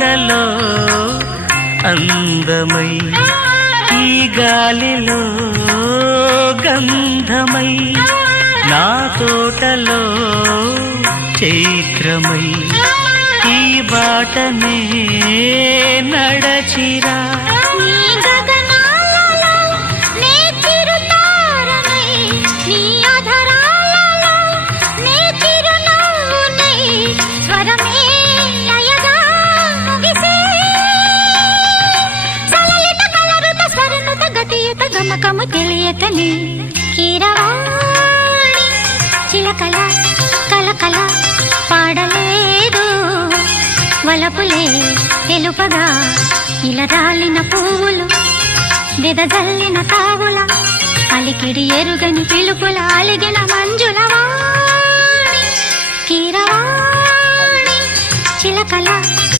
పూలలో అందమై ఈ గాలిలో గంధమై నా తోటలో చైత్రమై ఈ బాటనే నడచిరా గమకము తెలియకని కీరవాణి చిలకల కలకల పాడలేదు వలపులే తెలుపగా ఇలా రాలిన పువ్వులు వెదజల్లిన తావుల అలికిడి ఎరుగని పిలుపుల అలిగిన మంజుల వాణి కీరవాణి చిలకల